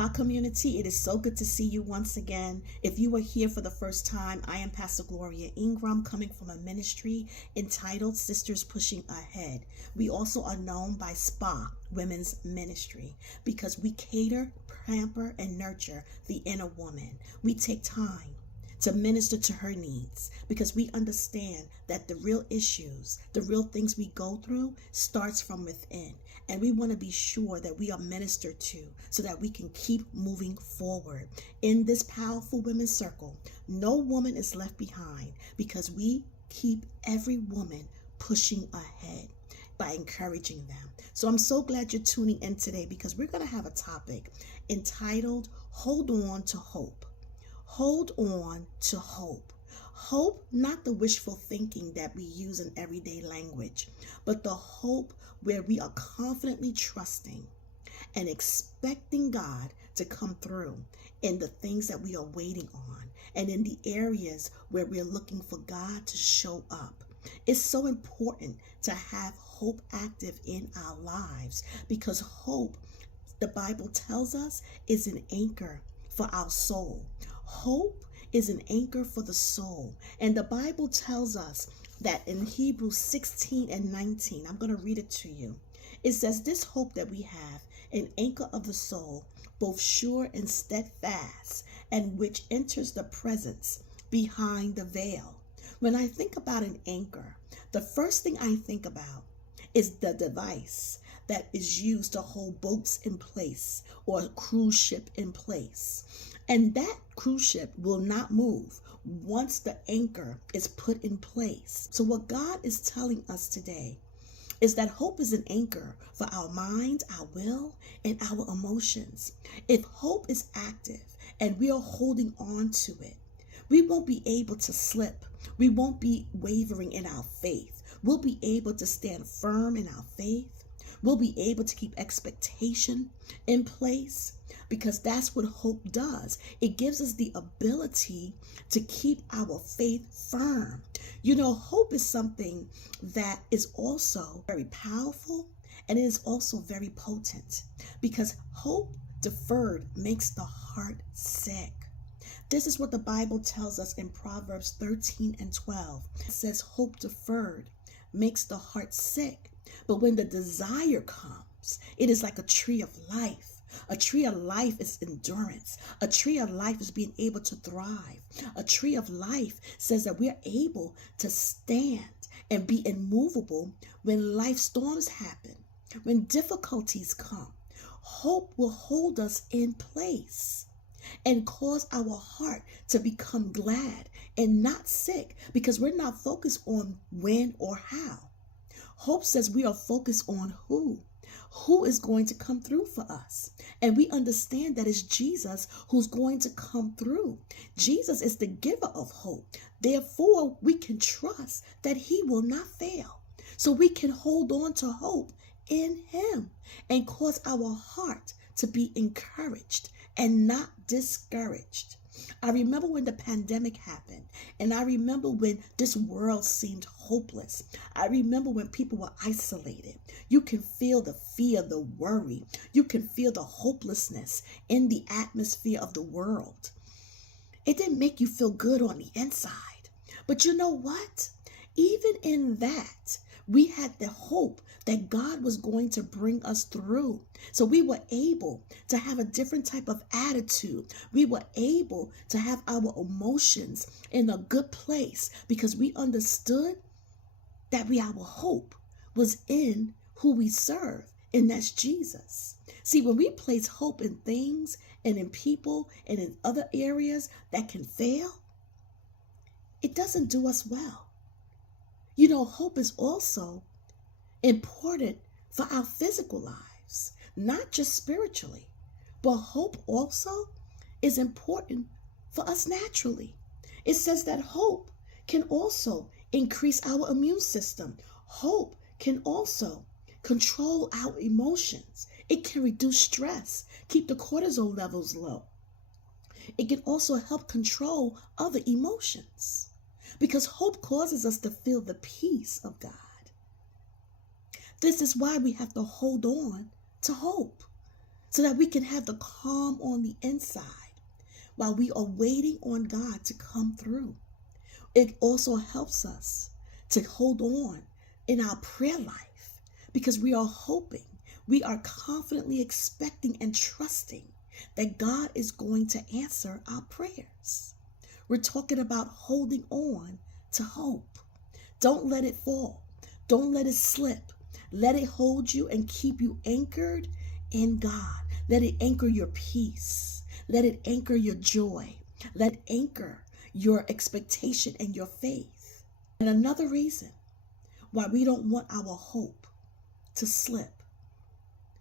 Our community, it is so good to see you once again. If you are here for the first time, I am Pastor Gloria Ingram, coming from a ministry entitled Sisters Pushing Ahead. We also are known by SPA, Women's Ministry, because we cater, pamper, and nurture the inner woman. We take time to minister to her needs because we understand that the real issues, the real things we go through starts from within. And we want to be sure that we are ministered to so that we can keep moving forward. In this powerful women's circle, no woman is left behind because we keep every woman pushing ahead by encouraging them. So I'm so glad you're tuning in today because we're going to have a topic entitled Hold On to Hope. Hold on to hope. Hope, not the wishful thinking that we use in everyday language, but the hope where we are confidently trusting and expecting God to come through in the things that we are waiting on and in the areas where we're looking for God to show up. It's so important to have hope active in our lives because hope, the Bible tells us, is an anchor for our soul. Hope is an anchor for the soul. And the Bible tells us that in Hebrews 16 and 19, I'm going to read it to you. It says, this hope that we have, an anchor of the soul, both sure and steadfast, and which enters the presence behind the veil. When I think about an anchor, the first thing I think about is the device that is used to hold boats in place or a cruise ship in place. And that cruise ship will not move once the anchor is put in place. So what God is telling us today is that hope is an anchor for our mind, our will, and our emotions. If hope is active and we are holding on to it, we won't be able to slip. We won't be wavering in our faith. We'll be able to stand firm in our faith. We'll be able to keep expectation in place because that's what hope does. It gives us the ability to keep our faith firm. You know, hope is something that is also very powerful and it is also very potent because hope deferred makes the heart sick. This is what the Bible tells us in Proverbs 13 and 12. It says hope deferred makes the heart sick. But when the desire comes, it is like a tree of life. A tree of life is endurance. A tree of life is being able to thrive. A tree of life says that we're able to stand and be immovable when life storms happen, when difficulties come. Hope will hold us in place and cause our heart to become glad and not sick because we're not focused on when or how. Hope says we are focused on who is going to come through for us. And we understand that it's Jesus who's going to come through. Jesus is the giver of hope. Therefore, we can trust that he will not fail. So we can hold on to hope in him and cause our heart to be encouraged and not discouraged. I remember when the pandemic happened, and I remember when this world seemed hopeless. I remember when people were isolated. You can feel the fear, the worry. You can feel the hopelessness in the atmosphere of the world. It didn't make you feel good on the inside. But you know what? Even in that, we had the hope that God was going to bring us through. So we were able to have a different type of attitude. We were able to have our emotions in a good place because we understood that our hope was in who we serve, and that's Jesus. See, when we place hope in things and in people and in other areas that can fail, it doesn't do us well. You know, hope is also important for our physical lives, not just spiritually, but hope also is important for us naturally. It says that hope can also increase our immune system. Hope can also control our emotions. It can reduce stress, keep the cortisol levels low. It can also help control other emotions because hope causes us to feel the peace of God. This is why we have to hold on to hope. so that we can have the calm on the inside while we are waiting on God to come through. It also helps us to hold on in our prayer life because we are hoping, we are confidently expecting and trusting that God is going to answer our prayers. We're talking about holding on to hope. Don't let it fall. Don't let it slip. Let it hold you and keep you anchored in God. Let it anchor your peace. Let it anchor your joy. Let it anchor your expectation and your faith. And another reason why we don't want our hope to slip,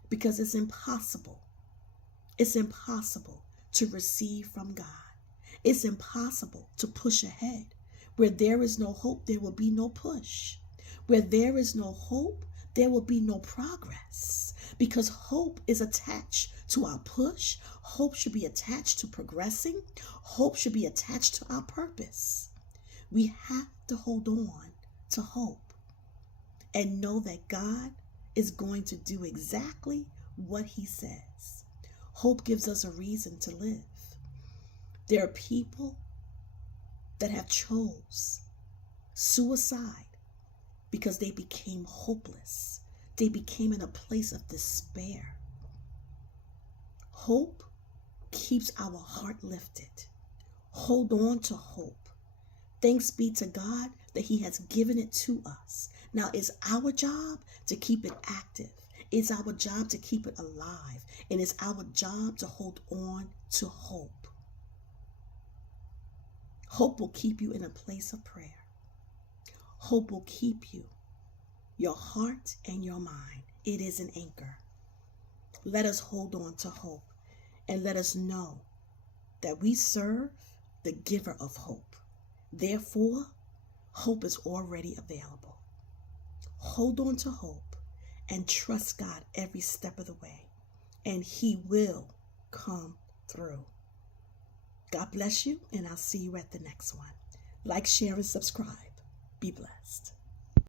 because it's impossible. It's impossible to receive from God. It's impossible to push ahead. Where there is no hope, there will be no push. Where there is no hope, there will be no progress. Because hope is attached to our push. Hope should be attached to progressing. Hope should be attached to our purpose. We have to hold on to hope and know that God is going to do exactly what he says. Hope gives us a reason to live. There are people that have chose suicide because they became hopeless. They became in a place of despair. Hope keeps our heart lifted. Hold on to hope. Thanks be to God that he has given it to us. Now it's our job to keep it active. It's our job to keep it alive. And it's our job to hold on to hope. Hope will keep you in a place of prayer. Hope will keep you, your heart and your mind. It is an anchor. Let us hold on to hope and let us know that we serve the giver of hope. Therefore, hope is already available. Hold on to hope and trust God every step of the way, and he will come through. God bless you, and I'll see you at the next one. Like, share, and subscribe. Be blessed.